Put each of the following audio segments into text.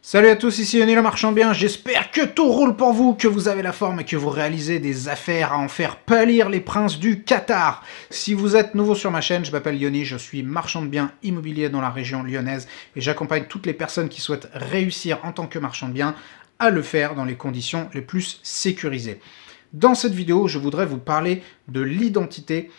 Salut à tous, ici Yoni le marchand de biens, j'espère que tout roule pour vous, que vous avez la forme et que vous réalisez des affaires à en faire pâlir les princes du Qatar. Si vous êtes nouveau sur ma chaîne, je m'appelle Yoni, je suis marchand de biens immobiliers dans la région lyonnaise et j'accompagne toutes les personnes qui souhaitent réussir en tant que marchand de biens à le faire dans les conditions les plus sécurisées. Dans cette vidéo, je voudrais vous parler de l'identité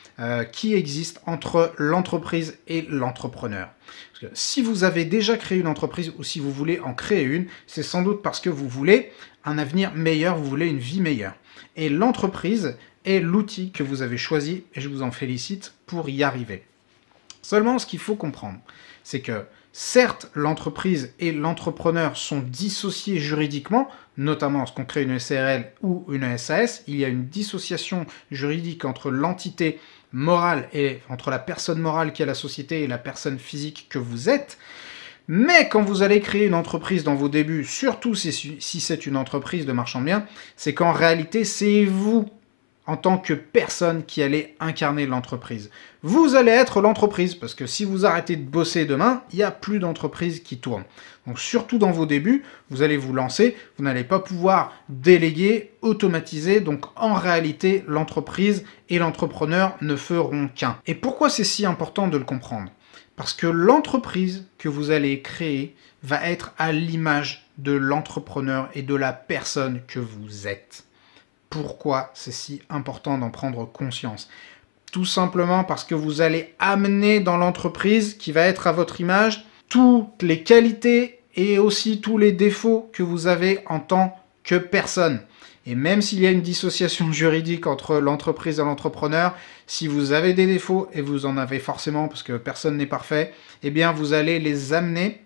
qui existe entre l'entreprise et l'entrepreneur. Parce que si vous avez déjà créé une entreprise ou si vous voulez en créer une, c'est sans doute parce que vous voulez un avenir meilleur, vous voulez une vie meilleure. Et l'entreprise est l'outil que vous avez choisi et je vous en félicite pour y arriver. Seulement, ce qu'il faut comprendre, c'est que certes, l'entreprise et l'entrepreneur sont dissociés juridiquement, notamment lorsqu'on crée une SARL ou une SAS, il y a une dissociation juridique entre l'entité morale et entre la personne morale qui est la société et la personne physique que vous êtes. Mais quand vous allez créer une entreprise dans vos débuts, surtout si c'est une entreprise de marchand de biens, c'est qu'en réalité, c'est vous en tant que personne qui allait incarner l'entreprise. Vous allez être l'entreprise, parce que si vous arrêtez de bosser demain, il n'y a plus d'entreprise qui tourne. Donc surtout dans vos débuts, vous allez vous lancer, vous n'allez pas pouvoir déléguer, automatiser, donc en réalité, l'entreprise et l'entrepreneur ne feront qu'un. Et pourquoi c'est si important de le comprendre? Parce que l'entreprise que vous allez créer va être à l'image de l'entrepreneur et de la personne que vous êtes. Pourquoi c'est si important d'en prendre conscience? Tout simplement parce que vous allez amener dans l'entreprise qui va être à votre image toutes les qualités et aussi tous les défauts que vous avez en tant que personne. Et même s'il y a une dissociation juridique entre l'entreprise et l'entrepreneur, si vous avez des défauts, et vous en avez forcément parce que personne n'est parfait, eh bien vous allez les amener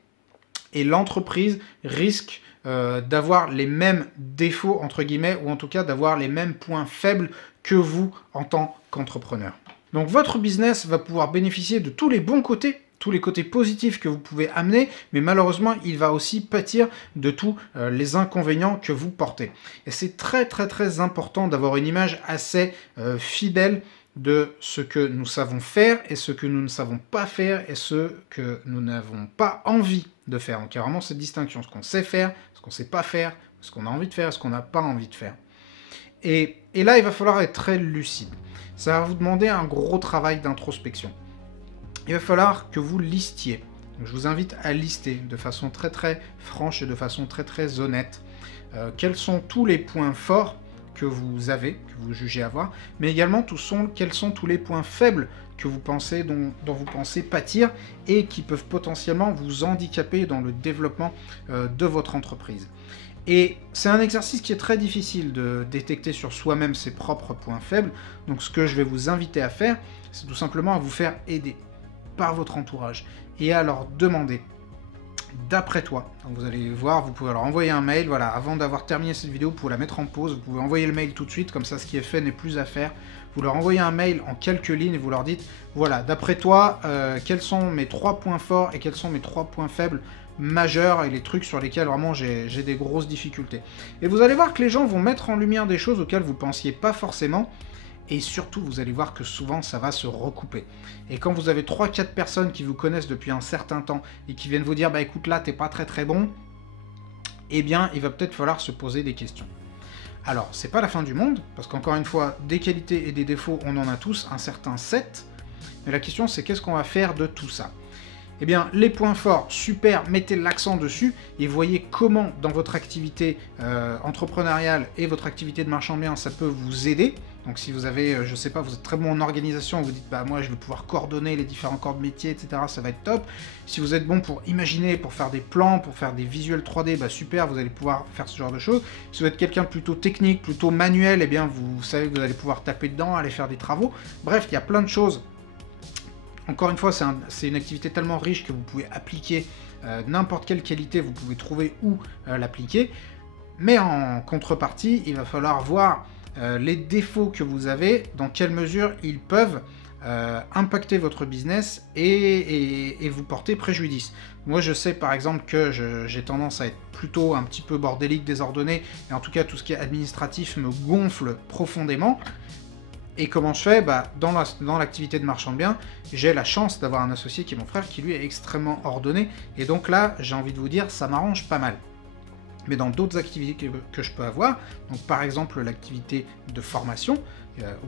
et l'entreprise risque d'avoir les mêmes défauts, entre guillemets, ou en tout cas d'avoir les mêmes points faibles que vous en tant qu'entrepreneur. Donc votre business va pouvoir bénéficier de tous les bons côtés, tous les côtés positifs que vous pouvez amener, mais malheureusement, il va aussi pâtir de tous les inconvénients que vous portez. Et c'est très très très important d'avoir une image assez fidèle de ce que nous savons faire et ce que nous ne savons pas faire et ce que nous n'avons pas envie de faire. Donc il y a vraiment cette distinction, ce qu'on sait faire, ce qu'on ne sait pas faire, ce qu'on a envie de faire et ce qu'on n'a pas envie de faire. Et là, il va falloir être très lucide. Ça va vous demander un gros travail d'introspection. Il va falloir que vous listiez. Donc, je vous invite à lister de façon très très franche et de façon très très honnête quels sont tous les points forts que vous avez, que vous jugez avoir, mais également quels sont tous les points faibles que vous pensez, dont vous pensez pâtir et qui peuvent potentiellement vous handicaper dans le développement de votre entreprise. Et c'est un exercice qui est très difficile de détecter sur soi-même ses propres points faibles, donc ce que je vais vous inviter à faire, c'est tout simplement à vous faire aider par votre entourage et à leur demander d'après toi. Donc vous allez voir, vous pouvez leur envoyer un mail, voilà, avant d'avoir terminé cette vidéo, vous pouvez la mettre en pause, vous pouvez envoyer le mail tout de suite, comme ça ce qui est fait n'est plus à faire. Vous leur envoyez un mail en quelques lignes et vous leur dites, voilà, d'après toi, quels sont mes 3 points forts et quels sont mes 3 points faibles majeurs et les trucs sur lesquels vraiment j'ai des grosses difficultés. Et vous allez voir que les gens vont mettre en lumière des choses auxquelles vous ne pensiez pas forcément. Et surtout, vous allez voir que souvent, ça va se recouper. Et quand vous avez 3-4 personnes qui vous connaissent depuis un certain temps et qui viennent vous dire « bah écoute, là, t'es pas très très bon », eh bien, il va peut-être falloir se poser des questions. Alors, c'est pas la fin du monde, parce qu'encore une fois, des qualités et des défauts, on en a tous un certain set. Mais la question, c'est qu'est-ce qu'on va faire de tout ça? Eh bien, les points forts, super, mettez l'accent dessus et voyez comment dans votre activité entrepreneuriale et votre activité de marchand de biens, ça peut vous aider. Donc si vous avez, je sais pas, vous êtes très bon en organisation, vous dites, bah moi je vais pouvoir coordonner les différents corps de métier, etc., ça va être top. Si vous êtes bon pour imaginer, pour faire des plans, pour faire des visuels 3D, bah super, vous allez pouvoir faire ce genre de choses. Si vous êtes quelqu'un de plutôt technique, plutôt manuel, eh bien vous savez que vous allez pouvoir taper dedans, aller faire des travaux. Bref, il y a plein de choses. Encore une fois, c'est une activité tellement riche que vous pouvez appliquer n'importe quelle qualité, vous pouvez trouver où l'appliquer. Mais en contrepartie, il va falloir voir les défauts que vous avez, dans quelle mesure ils peuvent impacter votre business et vous porter préjudice. Moi, je sais par exemple que j'ai tendance à être plutôt un petit peu bordélique, désordonné, et en tout cas tout ce qui est administratif me gonfle profondément. Et comment je fais? Bah, dans l'activité de marchand de biens, j'ai la chance d'avoir un associé qui est mon frère, qui lui est extrêmement ordonné. Et donc là, j'ai envie de vous dire, ça m'arrange pas mal. Mais dans d'autres activités que je peux avoir, donc par exemple l'activité de formation,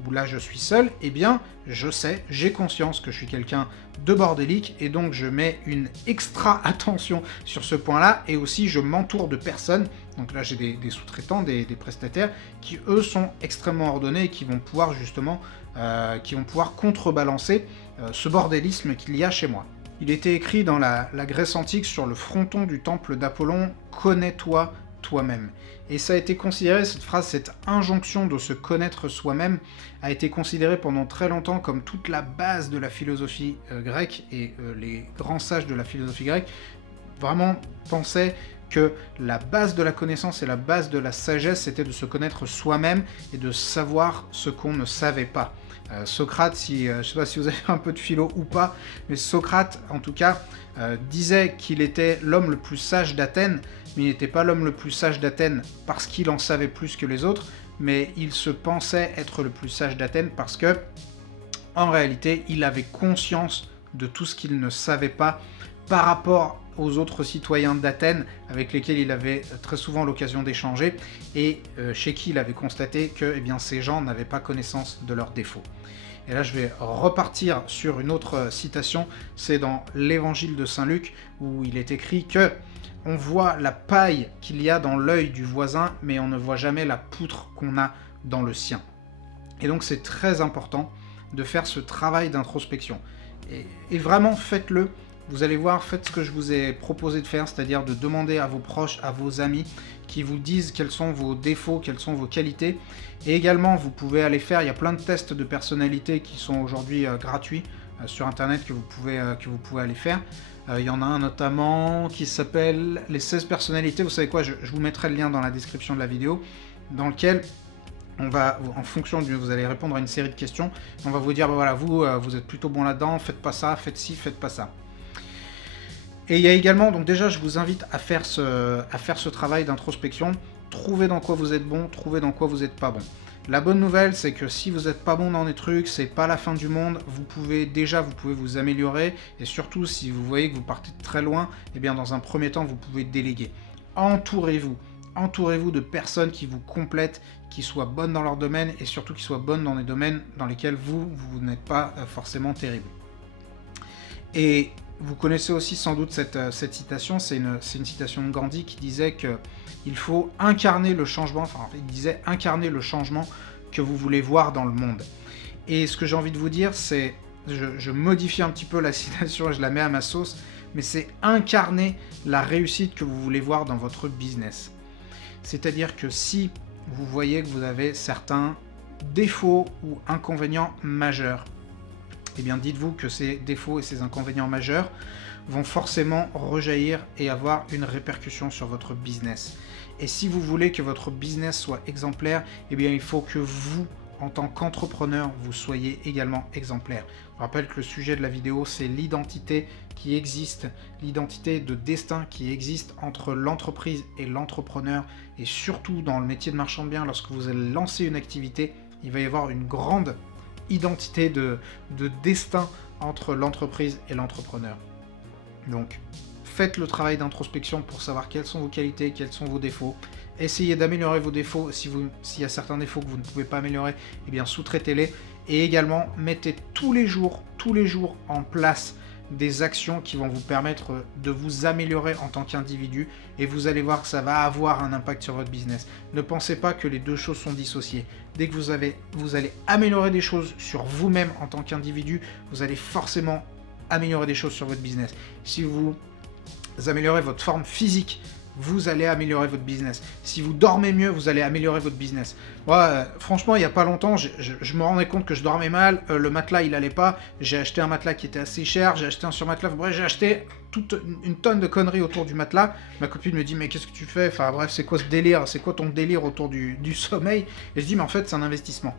où là je suis seul, eh bien je sais, j'ai conscience que je suis quelqu'un de bordélique, et donc je mets une extra attention sur ce point-là, et aussi je m'entoure de personnes, donc là j'ai des sous-traitants, des prestataires, qui eux sont extrêmement ordonnés, et qui vont pouvoir justement, contrebalancer ce bordélisme qu'il y a chez moi. Il était écrit dans la Grèce antique sur le fronton du temple d'Apollon « Connais-toi toi-même ». Et ça a été considéré, cette phrase, cette injonction de se connaître soi-même, a été considérée pendant très longtemps comme toute la base de la philosophie grecque, et les grands sages de la philosophie grecque vraiment pensaient que la base de la connaissance et la base de la sagesse, c'était de se connaître soi-même et de savoir ce qu'on ne savait pas. Socrate, je ne sais pas si vous avez un peu de philo ou pas, mais Socrate, en tout cas, disait qu'il était l'homme le plus sage d'Athènes, mais il n'était pas l'homme le plus sage d'Athènes parce qu'il en savait plus que les autres, mais il se pensait être le plus sage d'Athènes parce que, en réalité, il avait conscience de tout ce qu'il ne savait pas par rapport aux autres citoyens d'Athènes avec lesquels il avait très souvent l'occasion d'échanger, et chez qui il avait constaté que eh bien, ces gens n'avaient pas connaissance de leurs défauts. Et là je vais repartir sur une autre citation, c'est dans l'évangile de Saint Luc, où il est écrit que on voit la paille qu'il y a dans l'œil du voisin, mais on ne voit jamais la poutre qu'on a dans le sien. Et donc c'est très important de faire ce travail d'introspection. Et vraiment faites-le. Vous allez voir, faites ce que je vous ai proposé de faire, c'est-à-dire de demander à vos proches, à vos amis, qui vous disent quels sont vos défauts, quelles sont vos qualités. Et également, vous pouvez aller faire, il y a plein de tests de personnalité qui sont aujourd'hui gratuits sur Internet que vous pouvez aller faire. Il y en a un notamment qui s'appelle les 16 personnalités. Vous savez quoi, je vous mettrai le lien dans la description de la vidéo, dans lequel on va, en fonction vous allez répondre à une série de questions. On va vous dire, bah voilà, vous êtes plutôt bon là-dedans, faites pas ça, faites ci, faites pas ça. Et il y a également, donc déjà je vous invite à faire ce travail d'introspection, trouvez dans quoi vous êtes bon, trouvez dans quoi vous n'êtes pas bon. La bonne nouvelle, c'est que si vous n'êtes pas bon dans des trucs, c'est pas la fin du monde, vous pouvez vous améliorer, et surtout si vous voyez que vous partez de très loin, eh bien dans un premier temps vous pouvez déléguer. Entourez-vous de personnes qui vous complètent, qui soient bonnes dans leur domaine, et surtout qui soient bonnes dans des domaines dans lesquels vous n'êtes pas forcément terrible. Et vous connaissez aussi sans doute cette citation, c'est une citation de Gandhi qui disait qu'il faut incarner le changement, enfin il disait incarner le changement que vous voulez voir dans le monde. Et ce que j'ai envie de vous dire, c'est, je modifie un petit peu la citation et je la mets à ma sauce, mais c'est incarner la réussite que vous voulez voir dans votre business. C'est-à-dire que si vous voyez que vous avez certains défauts ou inconvénients majeurs, eh bien dites-vous que ces défauts et ces inconvénients majeurs vont forcément rejaillir et avoir une répercussion sur votre business. Et si vous voulez que votre business soit exemplaire, eh bien il faut que vous, en tant qu'entrepreneur, vous soyez également exemplaire. Je rappelle que le sujet de la vidéo, c'est l'identité qui existe, l'identité de destin qui existe entre l'entreprise et l'entrepreneur. Et surtout dans le métier de marchand de biens, lorsque vous allez lancer une activité, il va y avoir une grande identité de destin entre l'entreprise et l'entrepreneur. Donc, faites le travail d'introspection pour savoir quelles sont vos qualités, quels sont vos défauts. Essayez d'améliorer vos défauts. S'il y a certains défauts que vous ne pouvez pas améliorer, eh bien sous-traitez-les. Et également, mettez tous les jours en place des actions qui vont vous permettre de vous améliorer en tant qu'individu, et vous allez voir que ça va avoir un impact sur votre business. Ne pensez pas que les deux choses sont dissociées. Dès que vous allez améliorer des choses sur vous-même en tant qu'individu, vous allez forcément améliorer des choses sur votre business. Si vous améliorez votre forme physique, vous allez améliorer votre business. Si vous dormez mieux, vous allez améliorer votre business. Moi, franchement, il n'y a pas longtemps, je me rendais compte que je dormais mal, le matelas, il allait pas, j'ai acheté un matelas qui était assez cher, j'ai acheté un surmatelas, bref, j'ai acheté toute une tonne de conneries autour du matelas. Ma copine me dit, mais qu'est-ce que tu fais? Enfin bref, c'est quoi ce délire? C'est quoi ton délire autour du sommeil? Et je dis, mais en fait, c'est un investissement.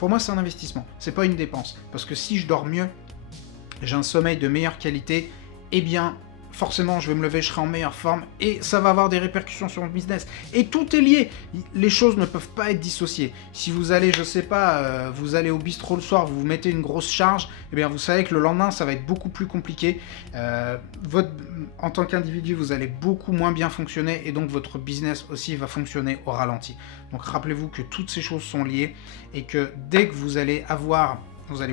Pour moi, c'est un investissement, c'est pas une dépense. Parce que si je dors mieux, j'ai un sommeil de meilleure qualité, eh bien, forcément, je vais me lever, je serai en meilleure forme et ça va avoir des répercussions sur mon business. Et tout est lié. Les choses ne peuvent pas être dissociées. Si vous allez, je sais pas, vous allez au bistrot le soir, vous vous mettez une grosse charge, eh bien, vous savez que le lendemain, ça va être beaucoup plus compliqué. En tant qu'individu, vous allez beaucoup moins bien fonctionner et donc votre business aussi va fonctionner au ralenti. Donc, rappelez-vous que toutes ces choses sont liées et que dès que vous allez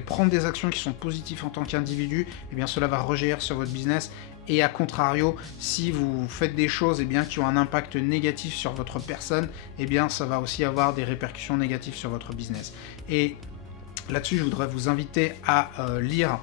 prendre des actions qui sont positives en tant qu'individu, eh bien, cela va rejaillir sur votre business. Et à contrario, si vous faites des choses qui ont un impact négatif sur votre personne, eh bien ça va aussi avoir des répercussions négatives sur votre business. Et là-dessus, je voudrais vous inviter à lire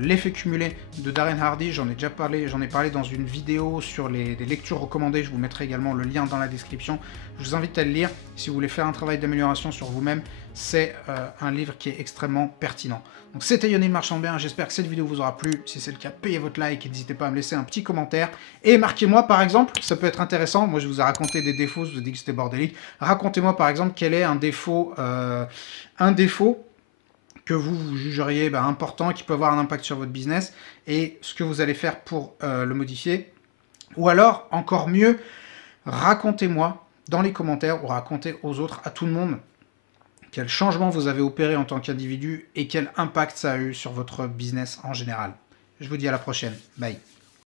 L'effet cumulé de Darren Hardy. J'en ai parlé dans une vidéo sur les lectures recommandées. Je vous mettrai également le lien dans la description. Je vous invite à le lire si vous voulez faire un travail d'amélioration sur vous-même. C'est un livre qui est extrêmement pertinent. Donc c'était Yoni Marchand Bien. J'espère que cette vidéo vous aura plu. Si c'est le cas, payez votre like et n'hésitez pas à me laisser un petit commentaire. Et marquez-moi par exemple, ça peut être intéressant. Moi je vous ai raconté des défauts, je vous ai dit que c'était bordélique. Racontez-moi par exemple quel est un défaut que vous jugeriez important, qui peut avoir un impact sur votre business, et ce que vous allez faire pour le modifier. Ou alors, encore mieux, racontez-moi dans les commentaires, ou racontez aux autres, à tout le monde, quel changement vous avez opéré en tant qu'individu, et quel impact ça a eu sur votre business en général. Je vous dis à la prochaine. Bye.